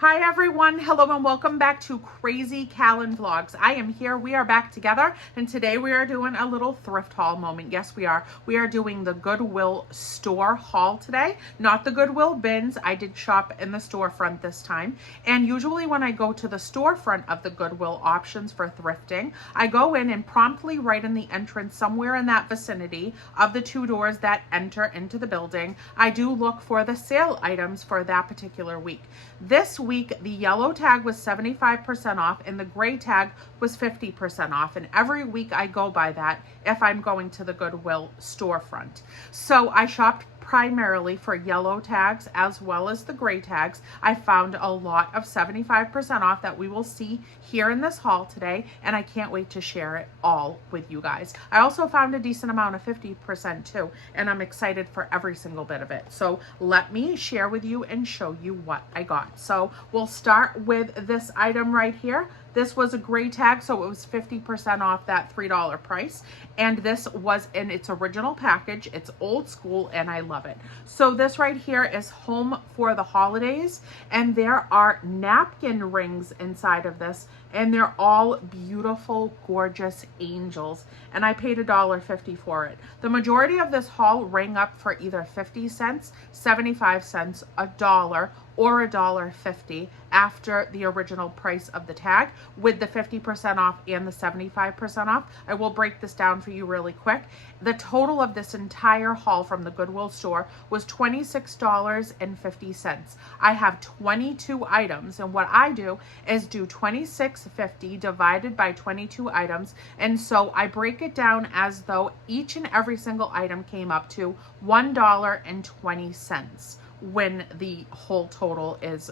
Hi everyone, hello and welcome back to Crazy Callan Vlogs. I am here, we are back together, and today we are doing a little thrift haul moment. Yes, we are. We are doing the Goodwill store haul today, not the Goodwill bins. I did shop in the storefront this time, and usually when I go to the storefront of the Goodwill options for thrifting, I go in and promptly right in the entrance somewhere in that vicinity of the two doors that enter into the building, I do look for the sale items for that particular week. This week, the yellow tag was 75% off and the gray tag was 50% off. And every week I go by that if I'm going to the Goodwill storefront. So I shopped primarily for yellow tags as well as the gray tags. I found a lot of 75% off that we will see here in this haul today, and I can't wait to share it all with you guys. I also found a decent amount of 50% too, and I'm excited for every single bit of it. So let me share with you and show you what I got. So we'll start with this item right here. This was a gray tag, so it was 50% off that $3 price. And this was in its original package. It's old school and I love it. So this right here is home for the holidays, and there are napkin rings inside of this, and they're all beautiful, gorgeous angels. And I paid $1.50 for it. The majority of this haul rang up for either 50 cents, 75 cents, $1, or $1.50 after the original price of the tag, with the 50% off and the 75% off. I will break this down for you really quick. The total of this entire haul from the Goodwill store was $26.50. I have 22 items, and what I do is do $26.50 divided by 22 items, and so I break it down as though each and every single item came up to $1.20 when the whole total is,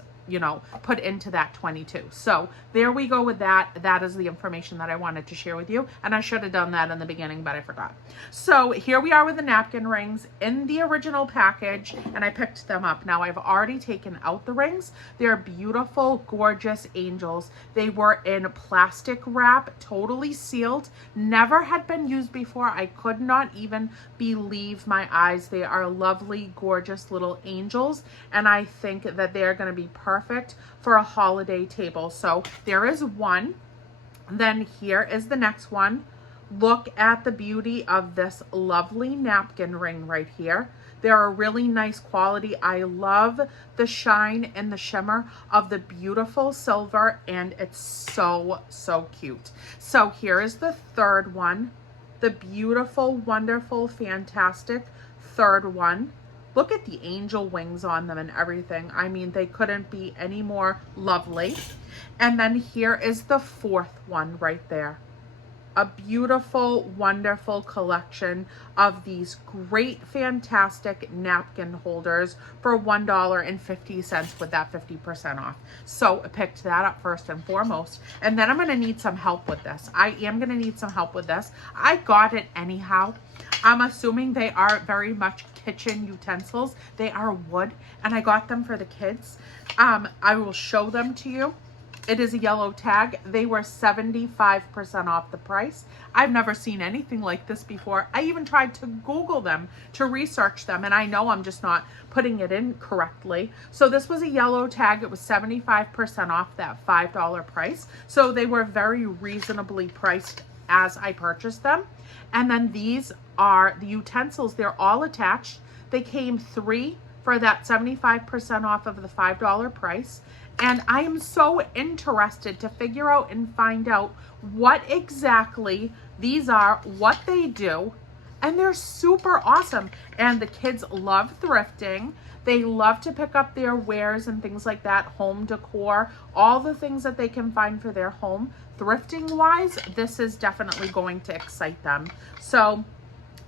put into that 22. So there we go with that. That is the information that I wanted to share with you. And I should have done that in the beginning, but I forgot. So here we are with the napkin rings in the original package, and I picked them up. Now I've already taken out the rings. They're beautiful, gorgeous angels. They were in plastic wrap, totally sealed, never had been used before. I could not even believe my eyes. They are lovely, gorgeous little angels, and I think that they're going to be perfect for a holiday table. So there is one. Then here is the next one. Look at the beauty of this lovely napkin ring right here. They're a really nice quality. I love the shine and the shimmer of the beautiful silver, and it's so, so cute. So here is the third one. The beautiful, wonderful, fantastic third one. Look at the angel wings on them and everything. I mean, they couldn't be any more lovely. And then here is the fourth one right there. A beautiful, wonderful collection of these great, fantastic napkin holders for $1.50 with that 50% off. So I picked that up first and foremost. And then I'm going to need some help with this. I am going to need some help with this. I got it anyhow. I'm assuming they are very much kitchen utensils. They are wood, and I got them for the kids. I will show them to you. It is a yellow tag. They were 75% off the price. I've never seen anything like this before. I even tried to Google them to research them, and I know I'm just not putting it in correctly. So this was a yellow tag. It was 75% off that $5 price. So they were very reasonably priced as I purchased them. And then these are the utensils. They're all attached. They came 3 for that 75% off of the $5 price. And I am so interested to figure out and find out what exactly these are, what they do, and they're super awesome. And the kids love thrifting. They love to pick up their wares and things like that, home decor, all the things that they can find for their home. Thrifting wise, this is definitely going to excite them. So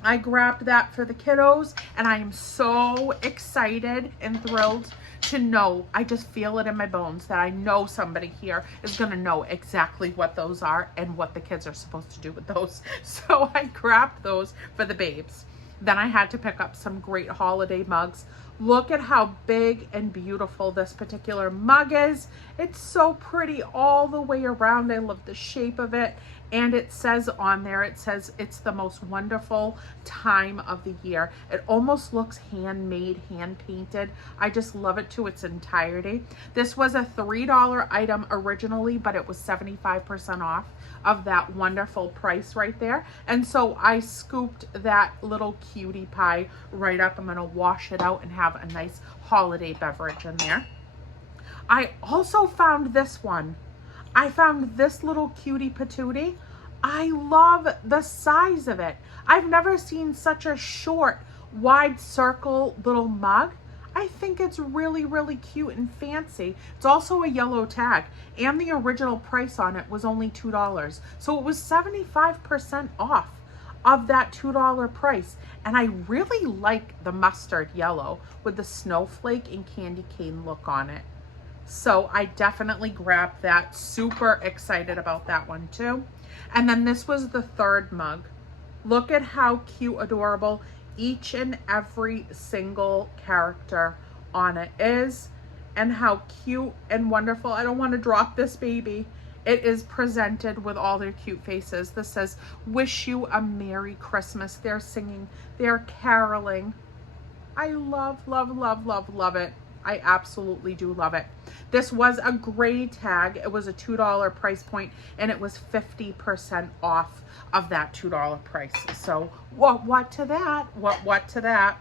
I grabbed that for the kiddos, and I am so excited and thrilled to know, I just feel it in my bones that I know somebody here is going to know exactly what those are and what the kids are supposed to do with those. So I grabbed those for the babes. Then I had to pick up some great holiday mugs. Look at how big and beautiful this particular mug is. It's so pretty all the way around. I love the shape of it. And it says on there, it says it's the most wonderful time of the year. It almost looks handmade, hand painted. I just love it to its entirety. This was a $3 item originally, but it was 75% off of that wonderful price right there. And so I scooped that little cutie pie right up. I'm gonna wash it out and have a nice holiday beverage in there. I also found this one. I found this little cutie patootie. I love the size of it. I've never seen such a short, wide circle little mug. I think it's really, really cute and fancy. It's also a yellow tag, and the original price on it was only $2. So it was 75% off of that $2 price. And I really like the mustard yellow with the snowflake and candy cane look on it. So I definitely grabbed that. Super excited about that one too. And then this was the third mug. Look at how cute, adorable each and every single character on it is, and how cute and wonderful. I don't want to drop this baby. It is presented with all their cute faces. This says, "Wish you a Merry Christmas." They're singing, they're caroling. I love, love, love, love, love it. I absolutely do love it. This was a gray tag. It was a $2 price point, and it was 50% off of that $2 price. So what to that? What to that?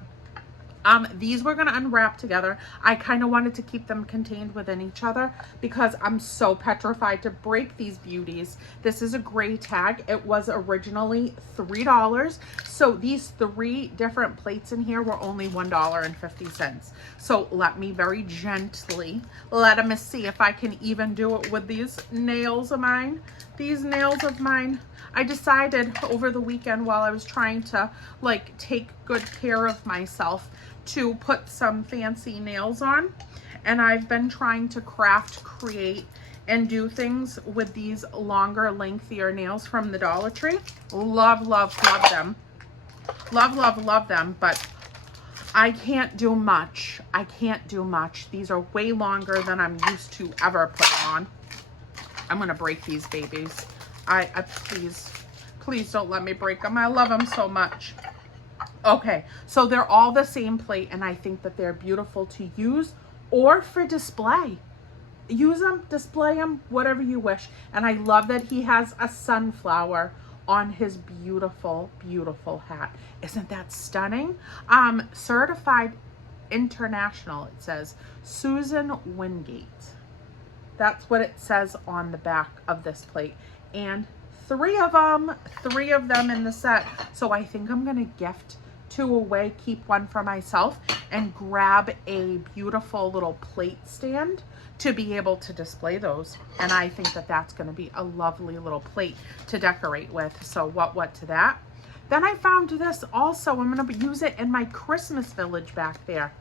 These we're going to unwrap together. I kind of wanted to keep them contained within each other because I'm so petrified to break these beauties. This is a gray tag. It was originally $3. So these 3 different plates in here were only $1.50. So let me very gently let me see if I can even do it with these nails of mine. These nails of mine. I decided over the weekend while I was trying to like take good care of myself to put some fancy nails on, and I've been trying to craft, create, and do things with these longer, lengthier nails from the Dollar Tree. Love, love, love them. Love, love, love them, but I can't do much. I can't do much. These are way longer than I'm used to ever putting on. I'm gonna break these babies. I please don't let me break them. I love them so much. Okay, so they're all the same plate, and I think that they're beautiful to use or for display. Use them, display them, whatever you wish. And I love that he has a sunflower on his beautiful, beautiful hat. Isn't that stunning? Certified international, it says. Susan Wingate. That's what it says on the back of this plate. And 3 of them in the set. So I think I'm gonna gift 2 away, keep 1 for myself, and grab a beautiful little plate stand to be able to display those. And I think that that's gonna be a lovely little plate to decorate with. So what to that? Then I found this also. I'm gonna use it in my Christmas village back there.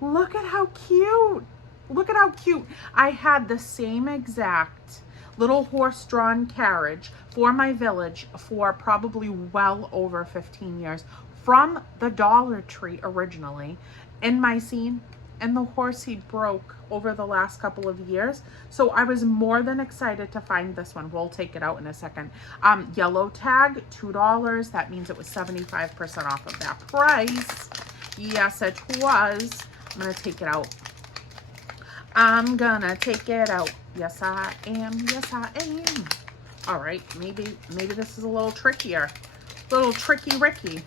Look at how cute. Look at how cute. I had the same exact little horse-drawn carriage for my village for probably well over 15 years from the Dollar Tree originally in my scene, and the horse he broke over the last couple of years. So I was more than excited to find this one. We'll take it out in a second. Yellow tag, $2. That means it was 75% off of that price. Yes, it was. I'm gonna take it out. I'm gonna take it out. Yes, I am. Yes, I am. All right, maybe this is a little trickier. Little tricky Ricky.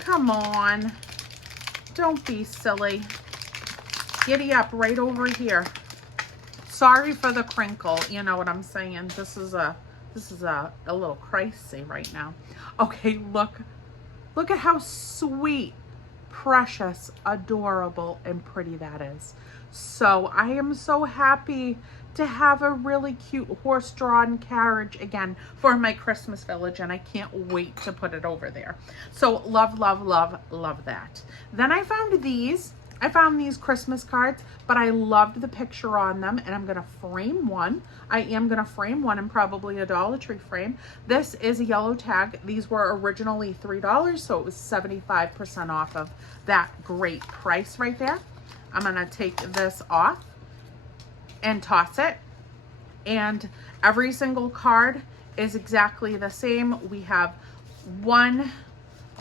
Come on. Don't be silly. Giddy up right over here. Sorry for the crinkle. You know what I'm saying? This is a little crazy right now. Okay, look at how sweet, precious, adorable, and pretty that is. So I am so happy to have a really cute horse-drawn carriage again for my Christmas village, and I can't wait to put it over there. So love, love, love, love that. Then I found these. I found these Christmas cards, but I loved the picture on them, and I'm going to frame one. I am going to frame one in probably a Dollar Tree frame. This is a yellow tag. These were originally $3, so it was 75% off of that great price right there. I'm going to take this off and toss it. And every single card is exactly the same. We have 1,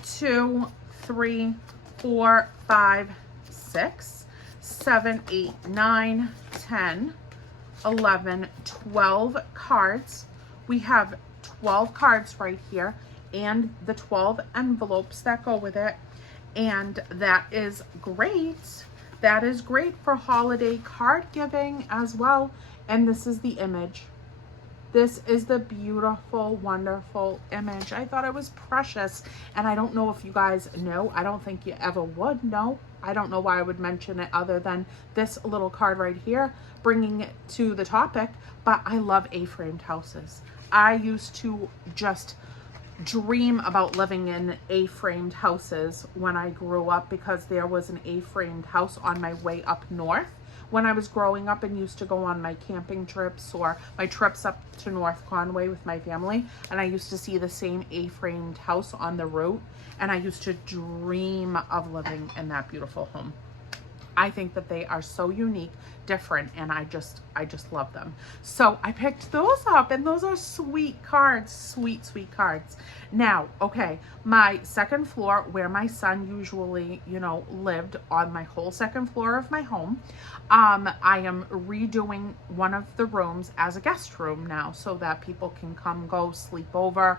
2, 3, 4, 5, 6, 7, 8, 9, 10, 11, 12 cards. We have 12 cards right here and the 12 envelopes that go with it. And that is great. That is great for holiday card giving as well. And this is the image. This is the beautiful, wonderful image. I thought it was precious. And I don't know if you guys know. I don't think you ever would know. I don't know why I would mention it other than this little card right here, bringing it to the topic. But I love A-framed houses. I used to just dream about living in A-framed houses when I grew up, because there was an A-framed house on my way up north when I was growing up and used to go on my camping trips or my trips up to North Conway with my family, and I used to see the same A-framed house on the route, and I used to dream of living in that beautiful home. I think that they are so unique, different, and I just love them. So I picked those up, and those are sweet cards, sweet, sweet cards. Now, okay, my second floor, where my son usually, you know, lived on my whole second floor of my home, I am redoing one of the rooms as a guest room now so that people can come, go, sleep over.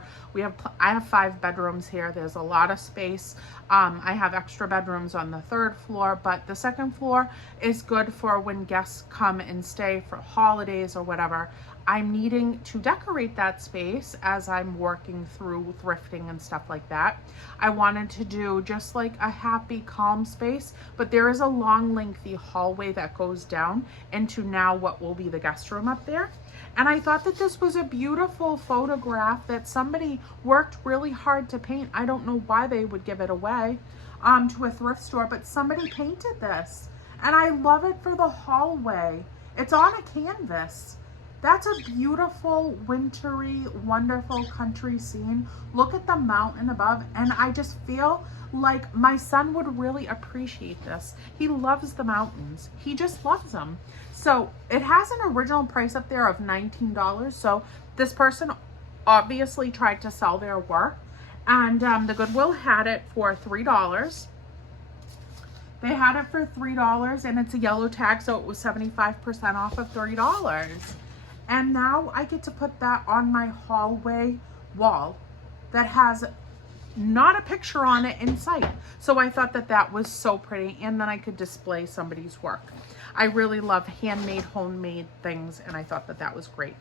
I have 5 bedrooms here. There's a lot of space. I have extra bedrooms on the 3rd floor, but the 2nd floor is good for when guests come and stay for holidays or whatever. I'm needing to decorate that space as I'm working through thrifting and stuff like that. I wanted to do just like a happy, calm space, but there is a long, lengthy hallway that goes down into now what will be the guest room up there. And I thought that this was a beautiful photograph that somebody worked really hard to paint. I don't know why they would give it away to a thrift store, but somebody painted this. And I love it for the hallway. It's on a canvas. That's a beautiful, wintry, wonderful country scene. Look at the mountain above, and I just feel like my son would really appreciate this. He loves the mountains. He just loves them. So it has an original price up there of $19. So this person obviously tried to sell their work, and the Goodwill had it for $3. They had it for $3, and it's a yellow tag, so it was 75% off of $3. And now I get to put that on my hallway wall that has not a picture on it in sight. So I thought that that was so pretty, and then I could display somebody's work. I really love handmade, homemade things, and I thought that that was great.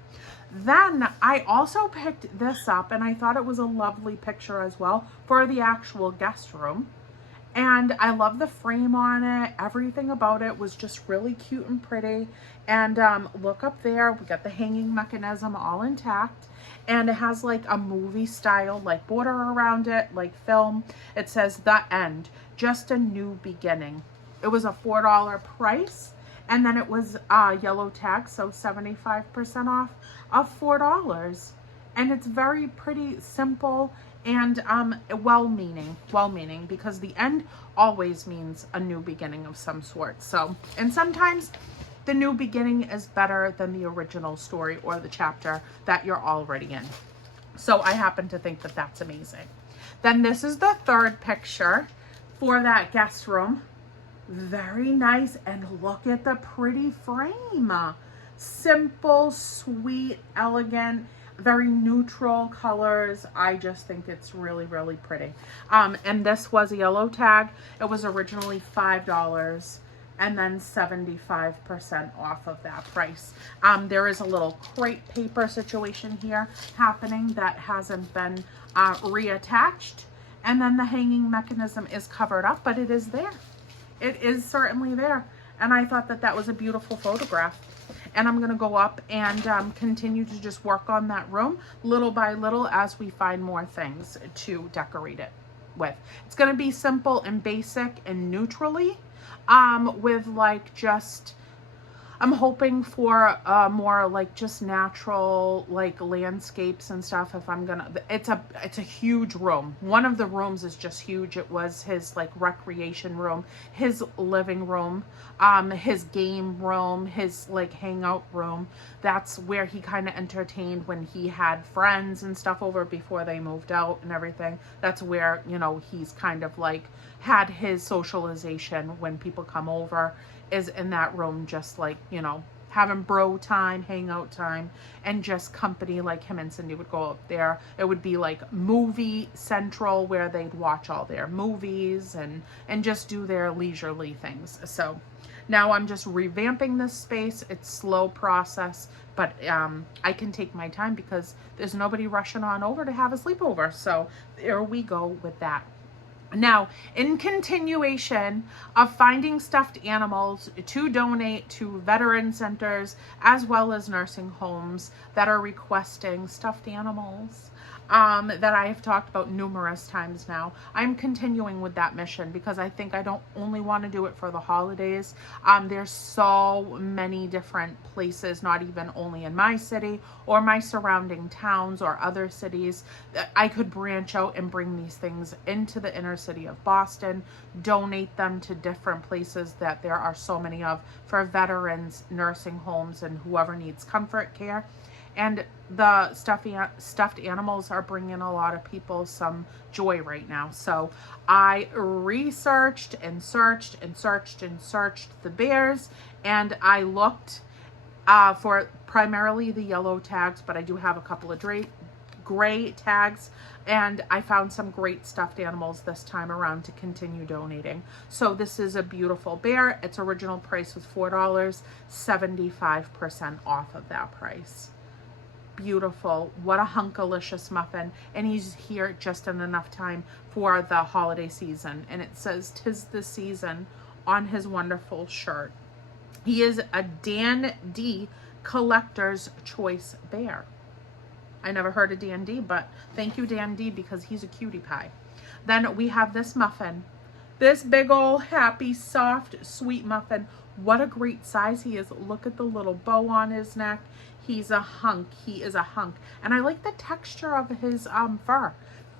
Then I also picked this up, and I thought it was a lovely picture as well for the actual guest room. And I love the frame on it. Everything about it was just really cute and pretty. And look up there, we got the hanging mechanism all intact. And it has like a movie style, like border around it, like film. It says The End, Just a New Beginning. It was a $4 price. And then it was yellow tag, so 75% off of $4. And it's very pretty, simple, and well-meaning, because the end always means a new beginning of some sort. So, and sometimes the new beginning is better than the original story or the chapter that you're already in. So I happen to think that that's amazing. Then this is the 3rd picture for that guest room. Very nice, and look at the pretty frame. Simple, sweet, elegant, very neutral colors. I just think it's really, really pretty. And this was a yellow tag. It was originally $5 and then 75% off of that price. There is a little crate paper situation here happening that hasn't been reattached. And then the hanging mechanism is covered up, but it is there. It is certainly there. And I thought that that was a beautiful photograph. And I'm going to go up and continue to just work on that room little by little as we find more things to decorate it with. It's going to be simple and basic and neutrally, with like just, I'm hoping for more like just natural like landscapes and stuff. If I'm gonna, it's a huge room. One of the rooms is just huge. It was his like recreation room, his living room, his game room, his like hangout room. That's where he kind of entertained when he had friends and stuff over before they moved out and everything. That's where, you know, he's kind of like had his socialization when people come over, is in that room, just like, you know, having bro time, hangout time, and just company. Like him and Cindy would go up there. It would be like movie central where they'd watch all their movies and just do their leisurely things. So now I'm just revamping this space. It's slow process, but I can take my time because there's nobody rushing on over to have a sleepover. So there we go with that. Now, in continuation of finding stuffed animals to donate to veteran centers as well as nursing homes that are requesting stuffed animals, that I have talked about numerous times now, I'm continuing with that mission because I think I don't only want to do it for the holidays. There's so many different places, not even only in my city or my surrounding towns or other cities, that I could branch out and bring these things into the inner city of Boston, donate them to different places that there are so many of for veterans, nursing homes, and whoever needs comfort care. And the stuffed animals are bringing a lot of people some joy right now. So I researched and searched and searched and searched the bears, and I looked for primarily the yellow tags, but I do have a couple of gray tags, and I found some great stuffed animals this time around to continue donating. So this is a beautiful bear. Its original price was $4, 75% off of that price. Beautiful. What a hunkalicious muffin. And he's here just in enough time for the holiday season. And it says "'Tis the season" on his wonderful shirt. He is a Dan D Collector's Choice bear. I never heard of Dan D, but thank you, Dan D, because he's a cutie pie. Then we have this muffin. This big old happy, soft, sweet muffin. What a great size he is. Look at the little bow on his neck. He's a hunk. He is a hunk. And I like the texture of his fur.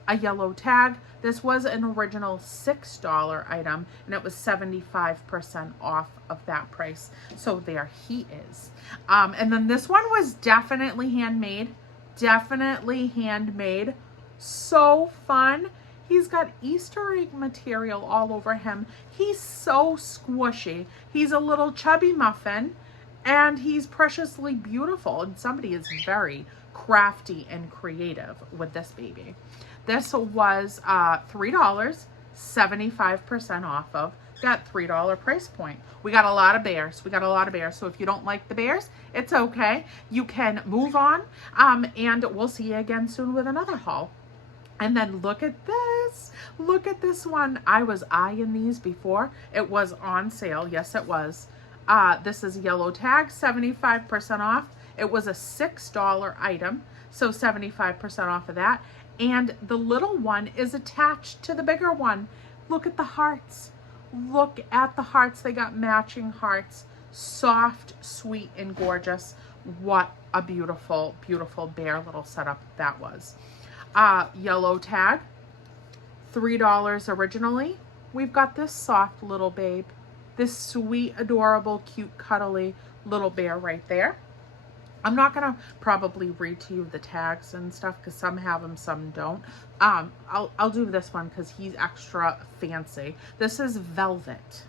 A yellow tag. This was an original $6 item, and it was 75% off of that price. So there he is. And then this one was definitely handmade. Definitely handmade. So fun. He's got Easter egg material all over him. He's so squishy. He's a little chubby muffin, and he's preciously beautiful. And somebody is very crafty and creative with this baby. This was $3, 75% off of that $3 price point. We got a lot of bears. So if you don't like the bears, it's okay. You can move on, and we'll see you again soon with another haul. And then look at this. Look at this one. I was eyeing these before. It was on sale. Yes, it was. This is yellow tag, 75% off. It was a $6 item, so 75% off of that. And the little one is attached to the bigger one. Look at the hearts. Look at the hearts. They got matching hearts. Soft, sweet, and gorgeous. What a beautiful, beautiful bear little setup that was. Yellow tag, $3 originally. We've got this soft little babe. This sweet, adorable, cute, cuddly little bear right there. I'm not going to probably read to you the tags and stuff because some have them, some don't. I'll do this one because he's extra fancy. This is velvet.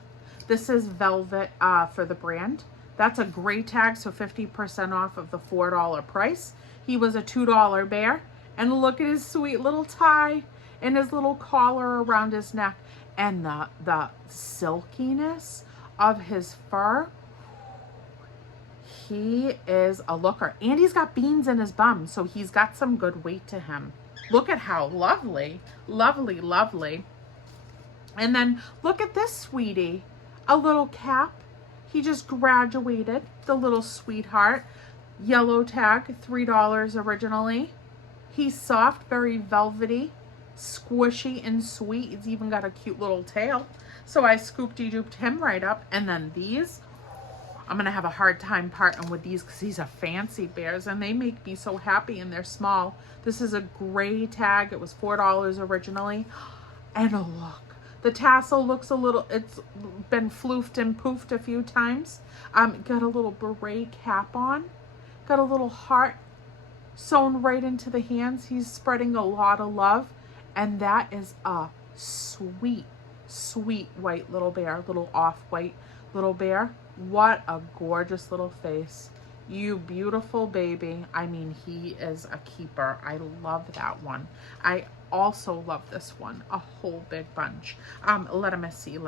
This is velvet for the brand. That's a gray tag, so 50% off of the $4 price. He was a $2 bear. And look at his sweet little tie and his little collar around his neck. And the silkiness of his fur. He is a looker. And he's got beans in his bum, so he's got some good weight to him. Look at how lovely. Lovely, lovely. And then look at this sweetie. A little cap. He just graduated. The little sweetheart. Yellow tag, $3 originally. He's soft, very velvety, squishy and sweet. He's even got a cute little tail. So I scooped-de-dooped him right up. And then these, I'm going to have a hard time parting with these because these are fancy bears and they make me so happy and they're small. This is a gray tag. It was $4 originally. And look, the tassel looks a little, it's been floofed and poofed a few times. Got a little beret cap on. Got a little heart sewn right into the hands. He's spreading a lot of love. And that is a sweet, sweet white little bear, little off-white little bear. What a gorgeous little face. You beautiful baby. I mean, he is a keeper. I love that one. I also love this one, a whole big bunch. Let me see.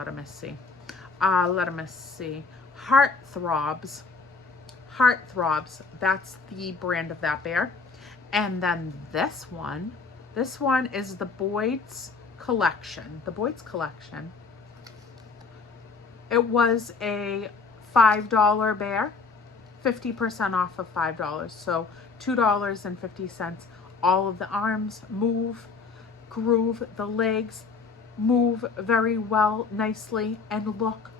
Heartthrobs. Heartthrobs. That's the brand of that bear. And then this one is the Boyd's collection. The Boyd's collection. It was a $5 bear, 50% off of $5. So $2.50. All of the arms move, groove, the legs move very well, nicely. And look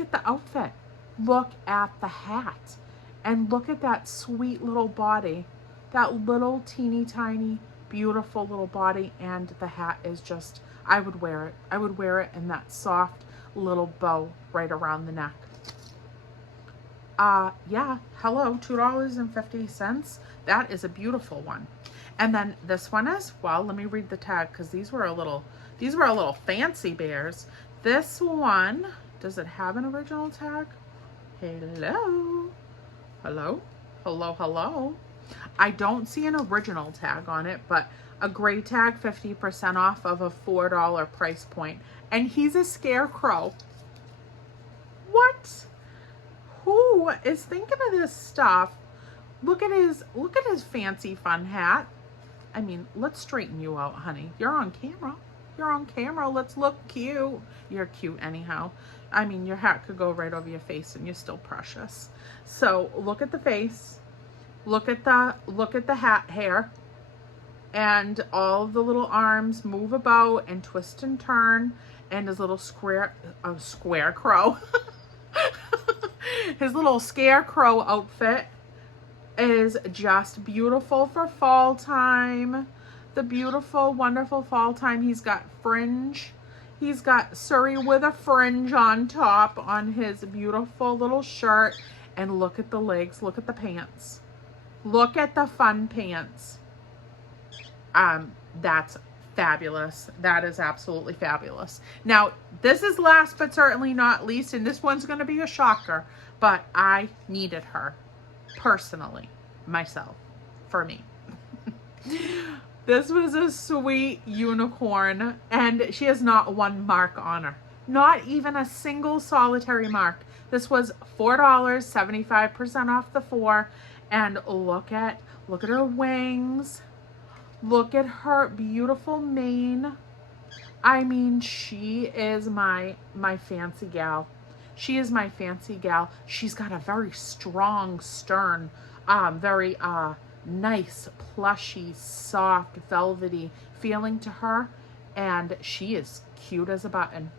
at the outfit. Look at the hat. And look at that sweet little body. That little teeny tiny, beautiful little body. And the hat is just, I would wear it. I would wear it in that soft little bow right around the neck. Yeah, hello, $2.50. That is a beautiful one. And then this one is, well, let me read the tag because these were a little fancy bears. This one, does it have an original tag? Hello. I don't see an original tag on it, but a gray tag, 50% off of a $4 price point. And he's a scarecrow. What? Who is thinking of this stuff? Look at his fancy fun hat. I mean, let's straighten you out, honey. You're on camera. Let's look cute. You're cute anyhow. I mean, your hat could go right over your face and you're still precious. So look at the face. Look at the hat hair. And all of the little arms move about and twist and turn. And his little scarecrow. His little scarecrow outfit is just beautiful for fall time. The beautiful, wonderful fall time. He's got fringe. He's got Surrey with a fringe on top on his beautiful little shirt. And look at the legs. Look at the pants. Look at the fun pants. That's fabulous. That is absolutely fabulous. Now, this is last but certainly not least, and this one's going to be a shocker, but I needed her personally, myself, for me. This was a sweet unicorn, and she has not one mark on her. Not even a single solitary mark. This was $4, 75% off the $4, and look at her wings. Look at her beautiful mane. I mean, she is my fancy gal. She is my fancy gal. She's got a very strong stern, very nice, plushy, soft, velvety feeling to her. And she is cute as a button.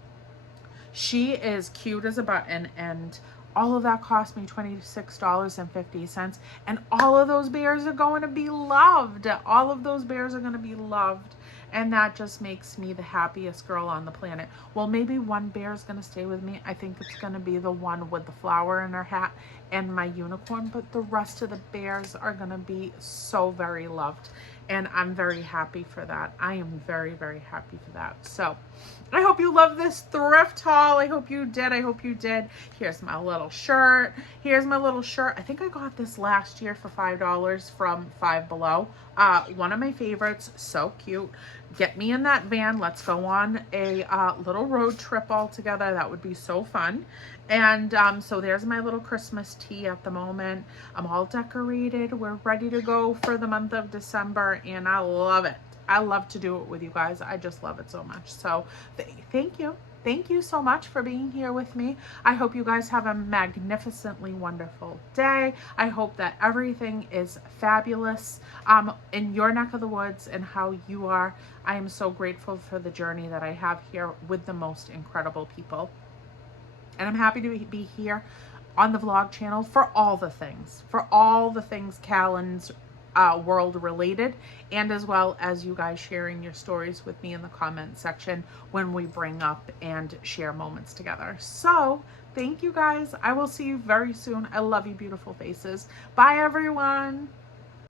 She is cute as a button. And all of that cost me $26.50. And all of those bears are going to be loved. All of those bears are going to be loved. And that just makes me the happiest girl on the planet. Well, maybe one bear is going to stay with me. I think it's going to be the one with the flower in her hat and my unicorn. But the rest of the bears are going to be so very loved. And I'm very happy for that. I am very, very happy for that. So I hope you love this thrift haul. I hope you did. I hope you did. Here's my little shirt. Here's my little shirt. I think I got this last year for $5 from Five Below. One of my favorites. So cute. Get me in that van. Let's go on a little road trip all together. That would be so fun. And so there's my little Christmas tea at the moment. I'm all decorated. We're ready to go for the month of December, and I love it. I love to do it with you guys. I just love it so much. So thank you. thank you so much for being here with me. I hope you guys have a magnificently wonderful day. I hope that everything is fabulous in your neck of the woods and how you are. I am so grateful for the journey that I have here with the most incredible people. And I'm happy to be here on the vlog channel for all the things Callan's world related, and as well as you guys sharing your stories with me in the comment section when we bring up and share moments together. So thank you guys. I will see you very soon. I love you, beautiful faces. Bye everyone.